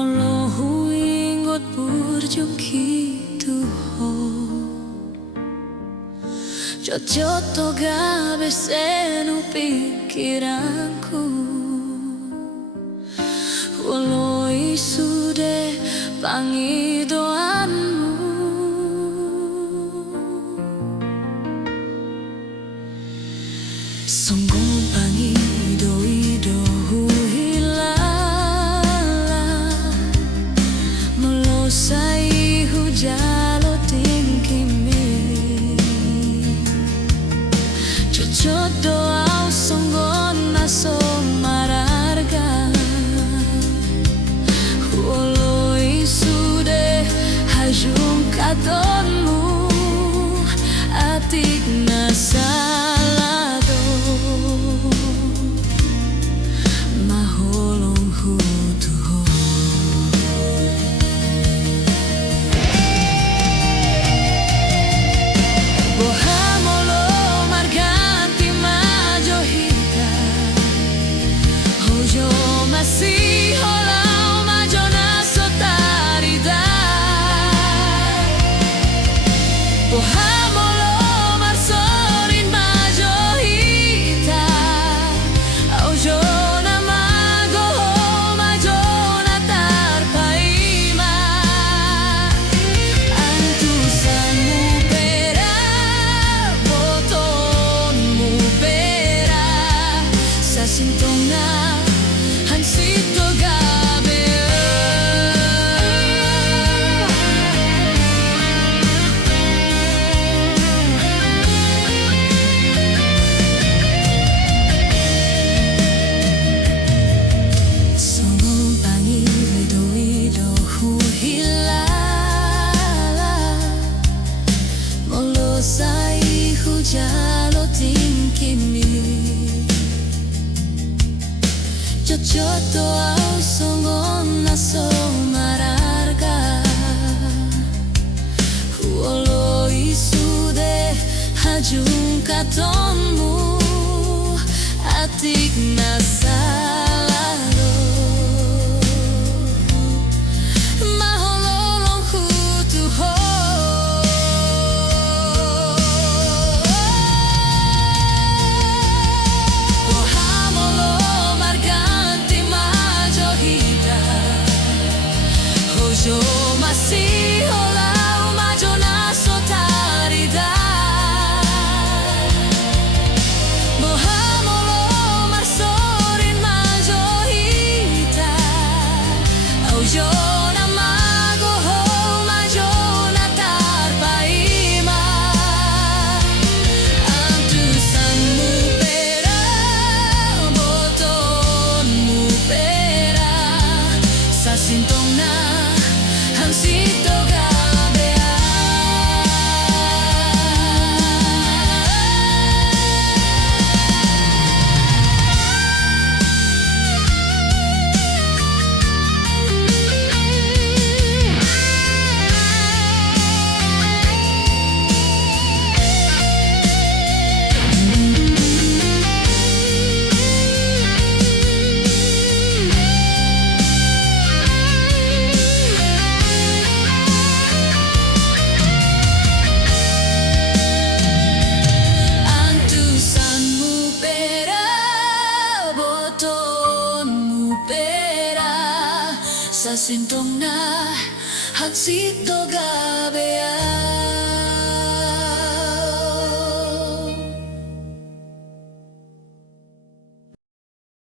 Olohu ingot burjung kitu ho Jojoto gabe senu pikiranku Walau sudah pangi doanmu Sungguh pangi do hilala Melosai hujalo tingkimi Cocot doa sungguh naso mararga Walau sudah hajung katonmu atik nasalado maholong hutuho bohamolo marganti majohita hojo masih holau majona sotarida bohamolo Jalo tingkimi Jojoto au songon naso mararga Walau sudah hajung katonmu atik nasalado mahololong hutuho Yo masih holau majona sotarida Bohamolo marsorin majohita Au yo namago ho majona tarpaima Antusanmu pera botonmu pera Sasintongna Hansito gabea Sa sintong na hansito gabea